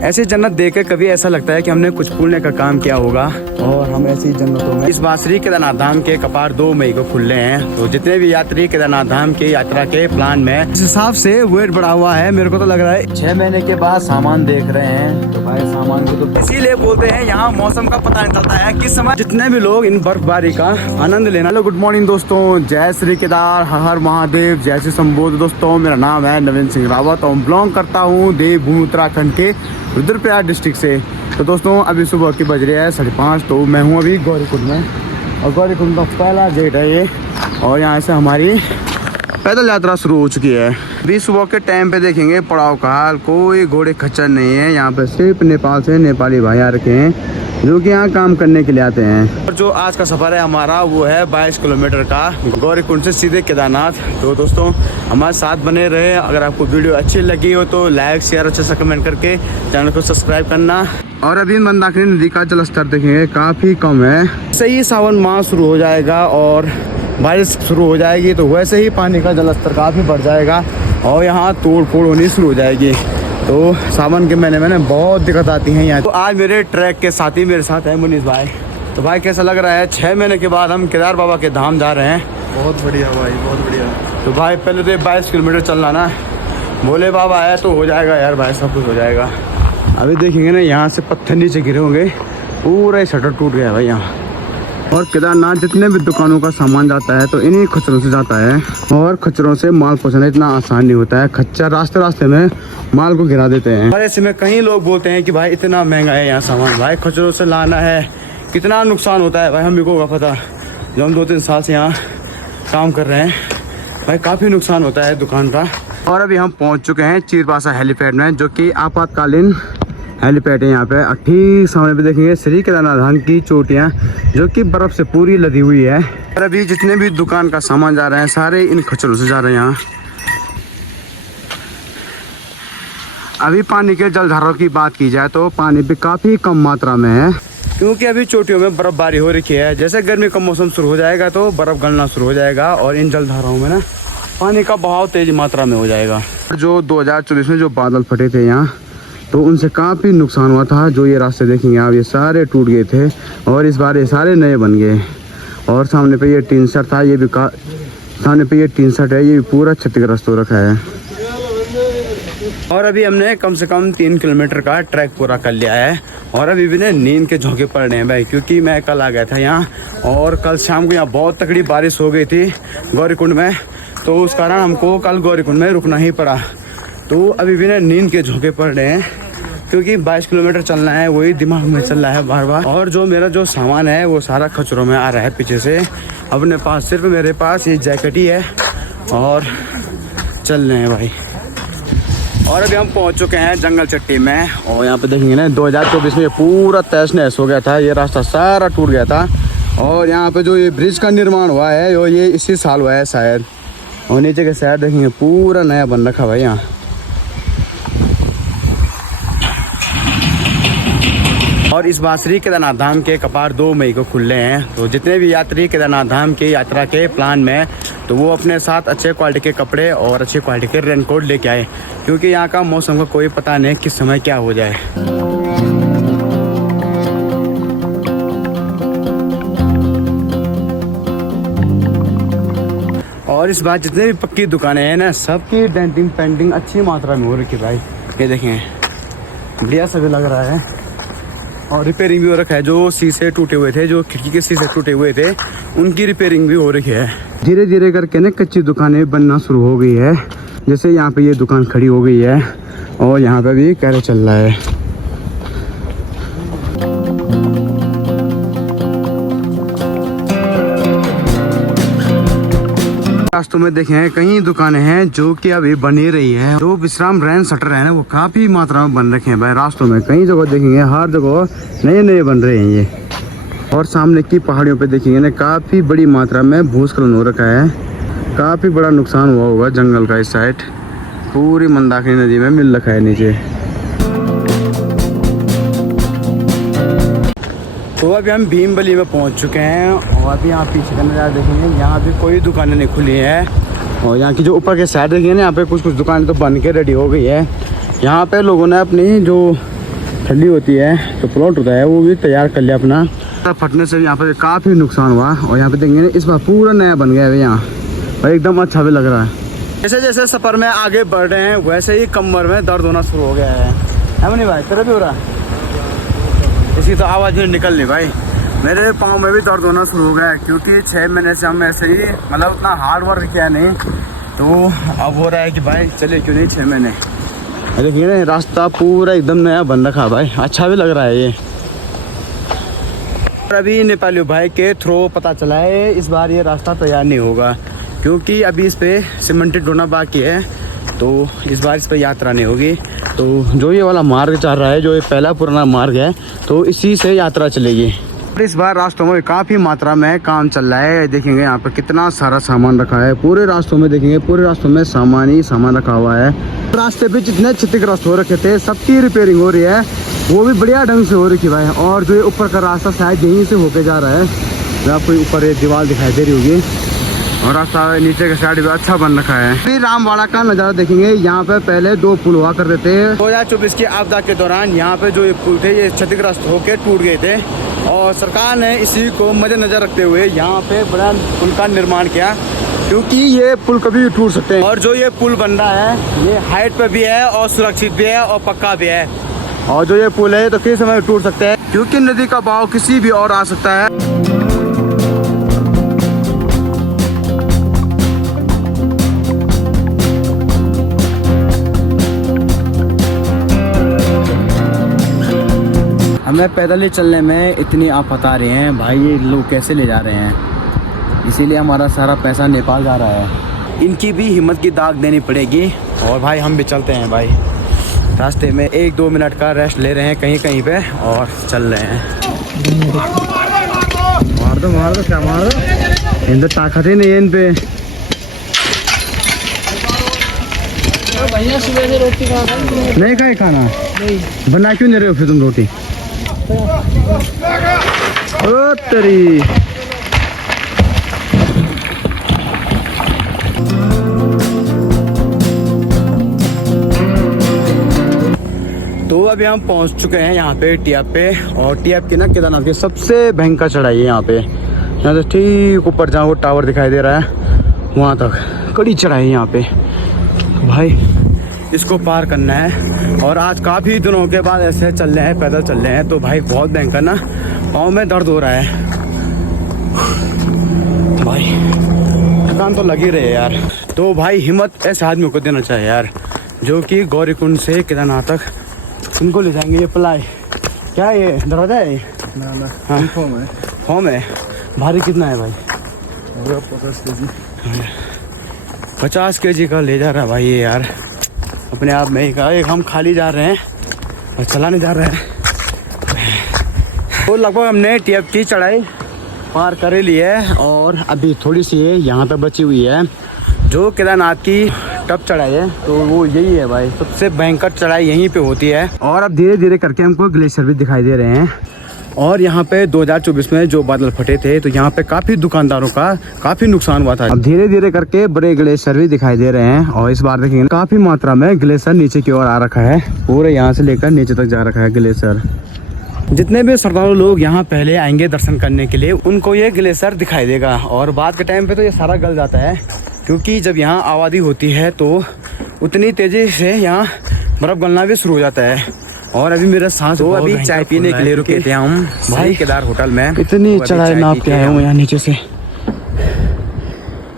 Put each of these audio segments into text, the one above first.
ऐसी जन्नत देखकर कभी ऐसा लगता है कि हमने कुछ पुण्य का काम किया होगा और हम ऐसी जन्नतों में। इस बार श्री केदारनाथ धाम के कपाट 2 मई को खुल रहे हैं, तो जितने भी यात्री केदारनाथ धाम की यात्रा के प्लान में इस हिसाब से वेट बढ़ा हुआ है। मेरे को तो लग रहा है 6 महीने के बाद सामान देख रहे हैं, तो भाई सामान को तो इसीलिए बोलते हैं यहाँ मौसम का पता नहीं चलता है किस समय जितने भी लोग इन बर्फबारी का आनंद लेना। हेलो गुड मॉर्निंग दोस्तों, जय श्री केदार, हर हर महादेव, जय श्री शंभो। दोस्तों मेरा नाम है नवीन सिंह रावत और बिलोंग करता हूँ देवभूमि उत्तराखंड के रुद्रप्रयाग डिस्ट्रिक्ट से। तो दोस्तों अभी सुबह की बज रही है 5:30, तो मैं हूँ अभी गौरीकुंड में और गौरीकुंड का पहला गेट है ये, और यहाँ से हमारी पैदल यात्रा शुरू हो चुकी है। अभी सुबह के टाइम पे देखेंगे पड़ाव का हाल, कोई घोड़े खच्चर नहीं है। यहाँ पे सिर्फ नेपाल से नेपाली भाई आ रखे हैं जो कि यहाँ काम करने के लिए आते हैं। और जो आज का सफ़र है हमारा वो है 22 किलोमीटर का, गौरीकुंड से सीधे केदारनाथ। तो दोस्तों हमारे साथ बने रहे। अगर आपको वीडियो अच्छी लगी हो तो लाइक शेयर अच्छे से कमेंट करके चैनल को सब्सक्राइब करना। और अभी मंदाकिनी नदी का जलस्तर देखेंगे काफ़ी कम है। सही सावन माह शुरू हो जाएगा और बारिश शुरू हो जाएगी तो वैसे ही पानी का जलस्तर काफ़ी बढ़ जाएगा और यहाँ तोड़ फोड़ होनी शुरू हो जाएगी। तो सावन के महीने में बहुत दिक्कत आती है यहाँ। तो आज मेरे ट्रैक के साथी मेरे साथ है मुनीष भाई। तो भाई कैसा लग रहा है 6 महीने के बाद हम केदार बाबा के धाम जा रहे हैं? बहुत बढ़िया भाई, बहुत बढ़िया। तो भाई पहले तो 22 किलोमीटर चलना ना, भोले बाबा है तो हो जाएगा यार भाई, सब कुछ हो जाएगा। अभी देखेंगे ना यहाँ से पत्थर नीचे गिरे होंगे, पूरा शटर टूट गया भाई यहाँ। और केदारनाथ जितने भी दुकानों का सामान जाता है तो इन्हीं खच्चरों से जाता है, और खच्चरों से माल पहुंचाना इतना आसान नहीं होता है। खच्चर रास्ते रास्ते में माल को गिरा देते हैं। और ऐसे में कई लोग बोलते हैं कि भाई इतना महंगा है यहाँ सामान, भाई खच्चरों से लाना है कितना नुकसान होता है भाई, हम को पता। जो हम 2-3 साल से यहाँ काम कर रहे हैं भाई, काफ़ी नुकसान होता है दुकान का। और अभी हम पहुँच चुके हैं चीरपासा हेलीपैड में, जो कि आपातकालीन हेलीपैड है यहाँ पे। ठीक सामने पे देखेंगे श्री केदारनाथ धाम की चोटियाँ जो कि बर्फ से पूरी लदी हुई है। और अभी जितने भी दुकान का सामान जा रहे हैं सारे इन खच्चरों से जा रहे हैं यहाँ। अभी पानी के जलधारों की बात की जाए तो पानी भी काफ़ी कम मात्रा में है, क्योंकि अभी चोटियों में बर्फबारी हो रखी है। जैसे गर्मी का मौसम शुरू हो जाएगा तो बर्फ़ गलना शुरू हो जाएगा और इन जलधाराओं में ना पानी का बहाव तेज मात्रा में हो जाएगा। जो 2024 में जो बादल फटे थे यहाँ, तो उनसे काफ़ी नुकसान हुआ था। जो ये रास्ते देखेंगे आप, ये सारे टूट गए थे और इस बार ये सारे नए बन गए। और सामने पे ये टीन सेट था, ये भी सामने पे ये टीन सेट है, ये भी पूरा क्षतिग्रस्त हो रखा है। और अभी हमने कम से कम 3 किलोमीटर का ट्रैक पूरा कर लिया है और अभी भी ने नींद के झोंके पड़ रहे हैं भाई, क्योंकि मैं कल आ गया था यहाँ और कल शाम को यहाँ बहुत तगड़ी बारिश हो गई थी गौरीकुंड में, तो उस कारण हमको कल गौरीकुंड में रुकना ही पड़ा। तो अभी भी नींद के झोंके पड़ रहे हैं, क्योंकि 22 किलोमीटर चलना है, वही दिमाग में चल रहा है बार बार। और जो मेरा जो सामान है वो सारा खच्चरों में आ रहा है पीछे से। अपने पास सिर्फ मेरे पास ये जैकेट ही है और चल रहे हैं भाई। और अभी हम पहुंच चुके हैं जंगल चट्टी में, और यहाँ पे देखेंगे ना 2024 में ये पूरा तहस नहस हो गया था, ये रास्ता सारा टूट गया था। और यहाँ पे जो ये ब्रिज का निर्माण हुआ है ये इसी साल हुआ है शायद, और नीचे के साइड देखेंगे पूरा नया बन रखा भाई यहाँ। और इस बार श्री केदारनाथ धाम के कपाट 2 मई को खुल रहे हैं, तो जितने भी यात्री केदारनाथ धाम की यात्रा के प्लान में, तो वो अपने साथ अच्छे क्वालिटी के कपड़े और अच्छी क्वालिटी के रेनकोट लेके आए, क्योंकि यहाँ का मौसम का कोई पता नहीं किस समय क्या हो जाए। और इस बार जितने भी पक्की दुकानें हैं ना, सबकी डेंटिंग पेंटिंग अच्छी मात्रा में हो रखी है भाई। ये देखें बढ़िया सभी लग रहा है। और रिपेयरिंग भी हो रखा है, जो शीशे टूटे हुए थे, जो खिड़की के शीशे टूटे हुए थे, उनकी रिपेयरिंग भी हो रखी है। धीरे धीरे करके ना कच्ची दुकानें बनना शुरू हो गई है। जैसे यहाँ पे ये दुकान खड़ी हो गई है और यहाँ पे भी कार्य चल रहा है। रास्तों में देखें कई दुकानें हैं जो कि अभी बनी रही है। जो विश्राम रैन शटर है ना, वो काफी मात्रा में बन रखे हैं भाई। रास्तों में कई जगह देखेंगे, हर जगह नए नए बन रहे हैं ये। और सामने की पहाड़ियों पे देखेंगे ना, काफी बड़ी मात्रा में भूस्खलन हो रखा है। काफी बड़ा नुकसान हुआ होगा जंगल का। इस साइड पूरी मंदाकिनी नदी में मिल रखा है नीचे। तो अभी हम भीमबली में पहुंच चुके हैं और अभी यहाँ पीछे का नज़ारा देखेंगे, यहाँ भी कोई दुकानें नहीं खुली है। और यहाँ की जो ऊपर के साइड देखेंगे ना, यहाँ पे कुछ दुकानें तो बन के रेडी हो गई है। यहाँ पे लोगों ने अपनी जो ठंडी होती है तो प्लॉट होता है वो भी तैयार कर लिया अपना। फटने से यहाँ पर काफ़ी नुकसान हुआ और यहाँ पे देखेंगे इस बार पूरा नया बन गया है यहाँ और एकदम अच्छा भी लग रहा है। जैसे जैसे सफ़र में आगे बढ़ रहे हैं वैसे ही कमर में दर्द होना शुरू हो गया है नहीं भाई? तेरा भी हो रहा है? इसकी तो आवाज़ नहीं निकलनी भाई। मेरे पाँव में भी दर्द होना शुरू हो गया है क्योंकि 6 महीने से हम ऐसे ही मतलब उतना हार्ड वर्क किया नहीं, तो अब हो रहा है कि भाई चले क्यों नहीं 6 महीने। देखिए ना रास्ता पूरा एकदम नया बन रखा भाई, अच्छा भी लग रहा है ये। अभी नेपाली भाई के थ्रू पता चला है इस बार ये रास्ता तैयार नहीं होगा क्योंकि अभी इस पे सीमेंटेड होना बाकी है, तो इस बार इस पर यात्रा नहीं होगी। तो जो ये वाला मार्ग चल रहा है, जो ये पहला पुराना मार्ग है, तो इसी से यात्रा चलेगी। इस बार रास्तों में काफ़ी मात्रा में काम चल रहा है। देखेंगे यहाँ पर कितना सारा सामान रखा है, पूरे रास्तों में देखेंगे पूरे रास्तों में सामान ही सामान रखा हुआ है। रास्ते पे जितने क्षतिग्रस्त हो रखे थे सबकी रिपेयरिंग हो रही है, वो भी बढ़िया ढंग से हो रही है भाई। और जो ऊपर का रास्ता शायद यहीं से होके जा रहा है, जो आपको ऊपर एक दीवार दिखाई दे रही होगी और रास्ता नीचे का साइड भी अच्छा बन रखा है। फिर रामवाड़ा का नज़ारा देखेंगे। यहाँ पे पहले 2 पुल हुआ करते थे। 2024 की आपदा के दौरान यहाँ पे जो ये पुल थे ये क्षतिग्रस्त होकर टूट गए थे और सरकार ने इसी को मद्देनजर रखते हुए यहाँ पे बड़ा पुल का निर्माण किया क्योंकि ये पुल कभी भी टूट सकते हैं। और जो ये पुल बन रहा है ये हाइट पे भी है और सुरक्षित भी है और पक्का भी है। और जो ये पुल है तो किस समय टूट सकते हैं क्योंकि नदी का बहाव किसी भी और आ सकता है। हमें पैदल ही चलने में इतनी आफत आ रही हैं भाई, ये लोग कैसे ले जा रहे हैं, इसीलिए हमारा सारा पैसा नेपाल जा रहा है। इनकी भी हिम्मत की दाग देनी पड़ेगी। और भाई हम भी चलते हैं भाई, रास्ते में 1-2 मिनट का रेस्ट ले रहे हैं कहीं कहीं पे और चल रहे हैं। मार दो क्या मार दो, इन तो ताकत ही नहीं है इन पे। भैया सुबह से रोटी खा नहीं खाए खाना? नहीं। बना क्यों नहीं रहे हो फिर तुम रोटी? ओ तेरी। तो अभी हम पहुंच चुके हैं यहाँ पे टीएफ पे। और टीएफ की ना केदारनाथ की सबसे भयंकर चढ़ाई है यहाँ पे। यहाँ से ठीक ऊपर जहाँ वो टावर दिखाई दे रहा है वहाँ तक कड़ी चढ़ाई है यहाँ पे। तो भाई इसको पार करना है और आज काफ़ी दिनों के बाद ऐसे चल रहे हैं, पैदल चल रहे हैं, तो भाई बहुत भयंकर ना पाँव में दर्द हो रहा है भाई, थकान तो लगी रही है यार। तो भाई हिम्मत ऐसे आदमी को देना चाहिए यार जो कि गौरीकुंड से केदारनाथ तक उनको ले जाएंगे। ये प्लाई क्या है, ये दरवाजा है? ना हाँ फॉर्म है। भारी कितना है भाई? 50 kg। 50 kg का ले जा रहा है भाई ये यार अपने आप में ही। कहा एक हम खाली जा रहे हैं और चलाने जा रहे हैं। तो लगभग हमने टीएफ की चढ़ाई पार कर ली है और अभी थोड़ी सी यहाँ तक बची हुई है जो केदारनाथ की टप चढ़ाई है। तो वो यही है भाई, सबसे भयंकर चढ़ाई यहीं पे होती है। और अब धीरे धीरे करके हमको ग्लेशियर भी दिखाई दे रहे हैं। और यहाँ पे 2024 में जो बादल फटे थे तो यहाँ पे काफ़ी दुकानदारों का काफ़ी नुकसान हुआ था। अब धीरे धीरे करके बड़े ग्लेशियर भी दिखाई दे रहे हैं और इस बार देखेंगे काफ़ी मात्रा में ग्लेशियर नीचे की ओर आ रखा है, पूरे यहाँ से लेकर नीचे तक जा रखा है ग्लेशियर। जितने भी श्रद्धालु लोग यहाँ पहले आएंगे दर्शन करने के लिए उनको ये ग्लेशियर दिखाई देगा। और बाद के टाइम पे तो ये सारा गल जाता है क्योंकि जब यहाँ आबादी होती है तो उतनी तेज़ी से यहाँ बर्फ़ गलना भी शुरू हो जाता है। और अभी मेरा सांस तो अभी चाय पीने के लिए रुके थे हम भाई केदार होटल में। इतनी चढ़ाई नाप के आए हूँ यहाँ नीचे से।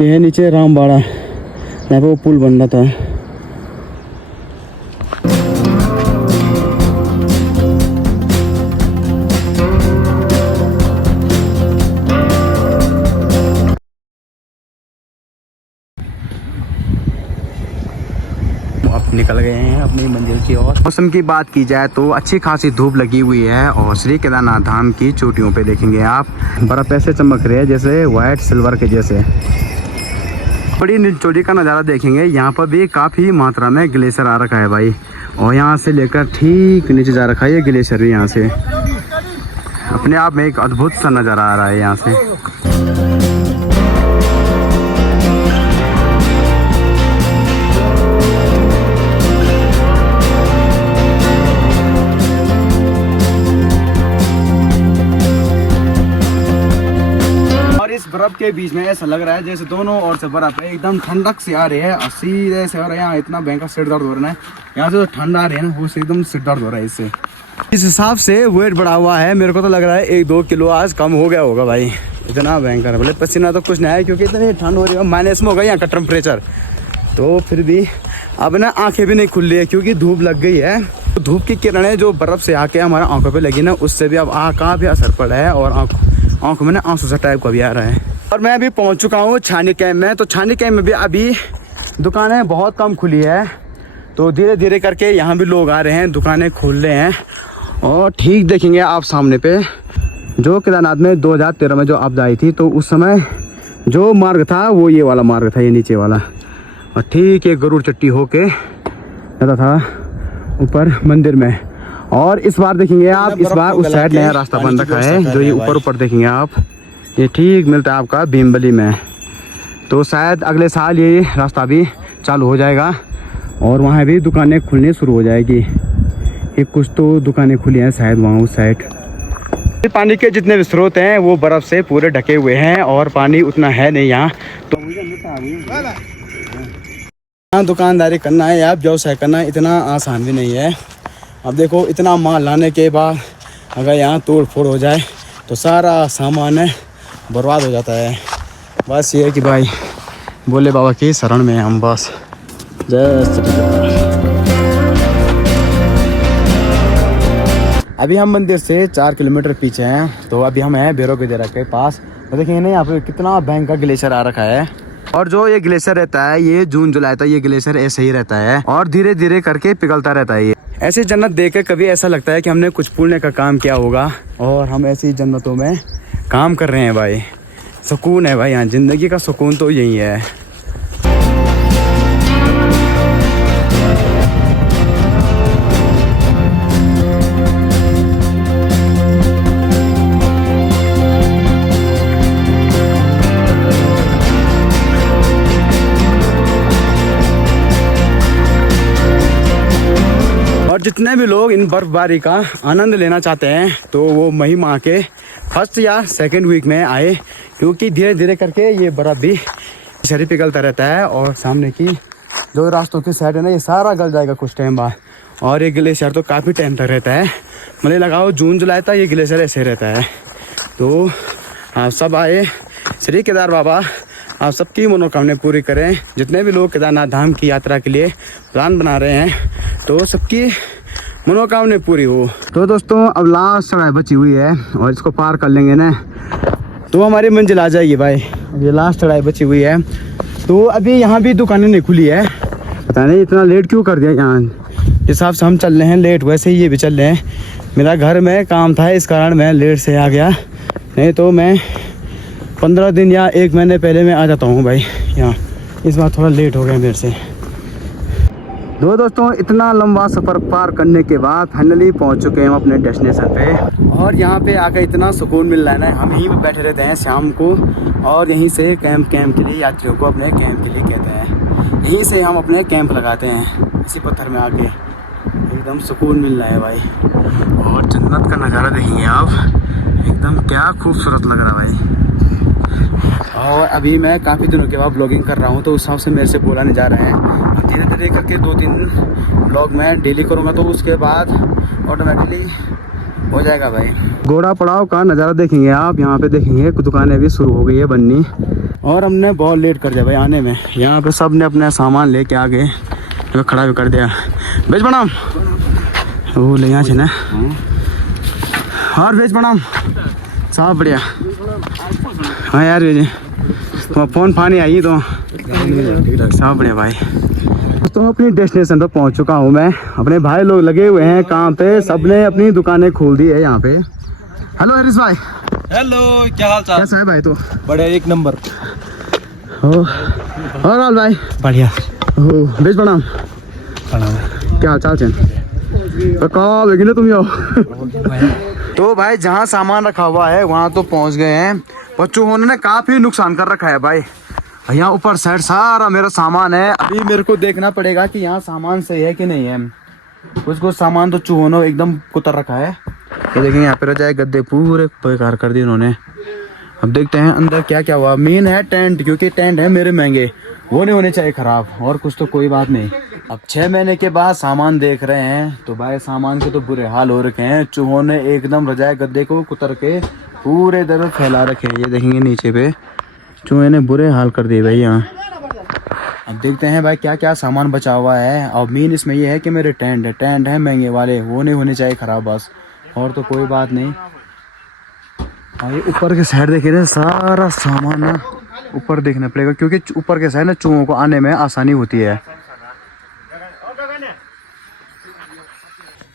ये है नीचे रामवाड़ा, यहाँ पे वो पुल बन रहा था। अब निकल गए हैं अपनी मंजिल की ओर। मौसम की बात की जाए तो अच्छी खासी धूप लगी हुई है और श्री केदारनाथ धाम की चोटियों पे देखेंगे आप बर्फ ऐसे चमक रही है जैसे व्हाइट सिल्वर के जैसे। बड़ी चोटी का नज़ारा देखेंगे, यहाँ पर भी काफ़ी मात्रा में ग्लेशियर आ रखा है भाई। और यहाँ से लेकर ठीक नीचे जा रखा है ये ग्लेशियर भी। यहाँ से अपने आप में एक अद्भुत सा नज़ारा आ रहा है यहाँ से। बर्फ के बीच में ऐसा लग रहा है जैसे दोनों ओर से बर्फ है, एकदम ठंडक से आ रही है और सीधे से आ रहा है। यहाँ इतना भयंकर सिर दर्द हो रहा है, यहाँ से जो ठंड आ रही है ना वो एकदम सिर दर्द हो रहा है इससे। इस हिसाब से वेट बढ़ा हुआ है, मेरे को तो लग रहा है 1-2 किलो आज कम हो गया होगा भाई, इतना भयंकर है। बोले पसीना तो कुछ नहीं है क्योंकि इतनी ठंड हो रही है, माइनस में होगा यहाँ का टेम्परेचर। तो फिर भी अब ना आंखें भी नहीं खुल रही है क्योंकि धूप लग गई है। तो धूप की किरणें जो बर्फ़ से आके हमारे आंखों पे लगी ना, उससे भी अब काफ़ी असर पड़ा है और आंखों में ना आंसू सा टाइप का भी आ रहा है। और मैं अभी पहुंच चुका हूँ छानी कैंप में। तो छानी कैंप में भी अभी दुकानें बहुत कम खुली है, तो धीरे धीरे करके यहाँ भी लोग आ रहे हैं, दुकानें खोल रहे हैं। और ठीक देखेंगे आप सामने पे जो केदारनाथ में 2013 में जो आपदा आई थी, तो उस समय जो मार्ग था वो ये वाला मार्ग था, ये नीचे वाला। और ठीक ये गरुड़ चट्टी होके जाता था ऊपर मंदिर में। और इस बार देखेंगे आप, इस बार उस साइड नया रास्ता बन रखा है, जो ये ऊपर देखेंगे आप, ये ठीक मिलता है आपका भीमबली में। तो शायद अगले साल ये रास्ता भी चालू हो जाएगा और वहाँ भी दुकानें खुलने शुरू हो जाएगी। ये कुछ तो दुकानें खुली हैं शायद वहाँ उस साइड। पानी के जितने भी स्रोत हैं वो बर्फ़ से पूरे ढके हुए हैं और पानी उतना है नहीं यहाँ। तो दुकानदारी करना है या व्यवसाय करना इतना आसान भी नहीं है। अब देखो इतना माल लाने के बाद अगर यहाँ तोड़ फोड़ हो जाए तो सारा सामान है बर्बाद हो जाता है। बस ये है कि भाई बोले बाबा की शरण में हम बस। जय श्री कृष्ण। अभी हम मंदिर से 4 किलोमीटर पीछे हैं, तो अभी हम हैं भैरव गदेरा के पास। तो देखेंगे ना यहाँ पे कितना भयंकर ग्लेशियर आ रखा है। और जो ये ग्लेशियर रहता है ये जून जुलाई तक ये ग्लेशियर ऐसे ही रहता है और धीरे धीरे करके पिघलता रहता है। ये ऐसी जन्नत देख के कभी ऐसा लगता है कि हमने कुछ पुण्य का काम किया होगा और हम ऐसी जन्नतों में काम कर रहे हैं भाई। सुकून है भाई यहाँ, ज़िंदगी का सुकून तो यही है। और जितने भी लोग इन बर्फबारी का आनंद लेना चाहते हैं तो वो मई माह के 1st या 2nd वीक में आए, क्योंकि धीरे धीरे करके ये बर्फ़ भी शरीर पिघलता रहता है और सामने की जो रास्तों की साइड है ना ये सारा गल जाएगा कुछ टाइम बाद। और ये ग्लेशियर तो काफ़ी टाइम तक रहता है, मतलब लगाओ जून जुलाई तक ये ग्लेशियर ऐसे रहता है। तो आप सब आए, श्री केदार बाबा आप सबकी मनोकामनाएं पूरी करें। जितने भी लोग केदारनाथ धाम की यात्रा के लिए प्लान बना रहे हैं तो सबकी मनोकामनाएं पूरी हो। तो दोस्तों अब लास्ट चढ़ाई बची हुई है और इसको पार कर लेंगे ना तो हमारी मंजिल आ जाएगी भाई। ये लास्ट चढ़ाई बची हुई है। तो अभी यहाँ भी दुकानें नहीं खुली है, पता नहीं इतना लेट क्यों कर दिया यहाँ। हिसाब से हम चल रहे हैं लेट, वैसे ही ये भी चल रहे हैं। मेरा घर में काम था इस कारण मैं लेट से आ गया, नहीं तो मैं 15 दिन या 1 महीने पहले मैं आ जाता हूँ भाई यहाँ। इस बार थोड़ा लेट हो गया मेरे से। दोस्तों इतना लंबा सफ़र पार करने के बाद फाइनली पहुँच चुके हैं हम अपने डेस्टिनेशन पे। और यहाँ पे आकर इतना सुकून मिल रहा है ना, हम यहीं पे बैठे रहते हैं शाम को और यहीं से कैंप के लिए यात्रियों को अपने कैंप के लिए कहते हैं, यहीं से हम अपने कैंप लगाते हैं इसी पत्थर में आके। एकदम सुकून मिल रहा है भाई और जन्नत का नज़ारा देखेंगे आप, एकदम क्या खूबसूरत लग रहा है भाई। और अभी मैं काफ़ी दिनों के बाद ब्लॉगिंग कर रहा हूँ तो उस हिसाब से मेरे से बोला नहीं जा रहा है। धीरे धीरे करके 2-3 ब्लॉग मैं डेली करूँगा तो उसके बाद ऑटोमेटिकली हो जाएगा भाई। घोड़ा पड़ाव का नज़ारा देखेंगे आप, यहाँ पे देखेंगे दुकानें भी शुरू हो गई है बननी। और हमने बहुत लेट कर दिया भाई आने में। यहाँ पे सब ने अपना सामान लेके आगे खड़ा भी कर दिया। भेज प्रणाम वो ले यहाँ से ना और भेज प्रणाम सब बढ़िया। हाँ यार तो फ़ोन फानी आई तो सब बढ़िया भाई। तो अपनी डेस्टिनेशन पर पहुंच चुका हूं मैं। अपने भाई लोग लगे हुए हैं काम पे, सबने अपनी दुकानें खोल दी है यहाँ पे। हेलो हरीश भाई। हेलो, क्या हाल चाल? कैसा है भाई? तो बढ़िया, एक नंबर। और राल भाई बढ़िया। बेच प्रणाम। क्या हाल चाल तो कब लेकिन तुम यो तो भाई जहाँ सामान रखा हुआ है वहाँ तो पहुँच गए हैं। बच्चों ने काफ़ी नुकसान कर रखा है भाई। यहाँ ऊपर साइड सारा मेरा सामान है। अभी मेरे को देखना पड़ेगा कि यहाँ सामान सही है कि नहीं है। कुछ सामान तो चूहों ने एकदम कुतर रखा है। ये देखें यहाँ पे रजाई गद्दे पूरे बेकार कर दिए उन्होंने। अब देखते हैं अंदर क्या क्या हुआ। मेन है टेंट, क्योंकि टेंट है मेरे महंगे, वो नहीं होने चाहिए खराब, और कुछ तो कोई बात नहीं। अब 6 महीने के बाद सामान देख रहे हैं तो भाई सामान के तो बुरे हाल हो रखे हैं। चूहों ने एकदम रजाई गद्दे को कुतर के पूरे तरफ फैला रखे हैं। ये देखेंगे नीचे पे चूहे ने बुरे हाल कर दिए भाई यहाँ। अब देखते हैं भाई क्या क्या सामान बचा हुआ है। और मेन इसमें ये है कि मेरे टेंट है महंगे वाले, वो नहीं होने चाहिए खराब बस, और तो कोई बात नहीं। और ये ऊपर के साइड देखे थे सारा सामान ना ऊपर देखना पड़ेगा, क्योंकि ऊपर के साइड ना चूहों को आने में आसानी होती है।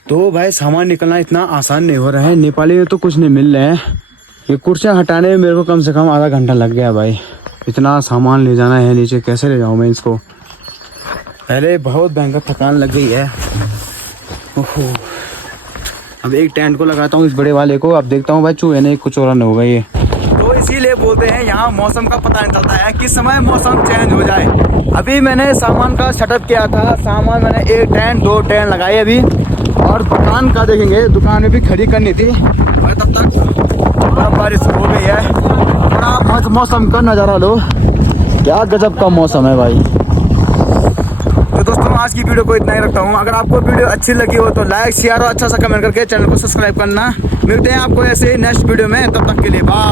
तो भाई सामान निकलना इतना आसान नहीं हो रहा है। नेपाली में तो कुछ नहीं मिल रहे हैं। ये कुर्सियाँ हटाने में मेरे को कम से कम आधा घंटा लग गया भाई। इतना सामान ले जाना है नीचे, कैसे ले जाऊँ मैं इसको। पहले बहुत भयंकर थकान लग गई है। ओहो, अब एक टेंट को लगाता हूँ इस बड़े वाले को। अब देखता हूँ भाई चूहे ने कुछ और न होगा ये। तो इसीलिए बोलते हैं यहाँ मौसम का पता नहीं चलता है किस समय मौसम चेंज हो जाए। अभी मैंने सामान का सेटअप किया था, सामान मैंने 1 टेंट 2 टेंट लगाए अभी। और दुकान का देखेंगे, दुकान में भी खड़ी करनी थी और तब तक बारिश हो गई है। बड़ा मौसम का नज़ारा लो, क्या गजब का मौसम है भाई। तो दोस्तों आज की वीडियो को इतना ही रखता हूँ। अगर आपको वीडियो अच्छी लगी हो तो लाइक शेयर और अच्छा सा कमेंट करके चैनल को सब्सक्राइब करना। मिलते हैं आपको ऐसे नेक्स्ट वीडियो में, तब तक के लिए बाय।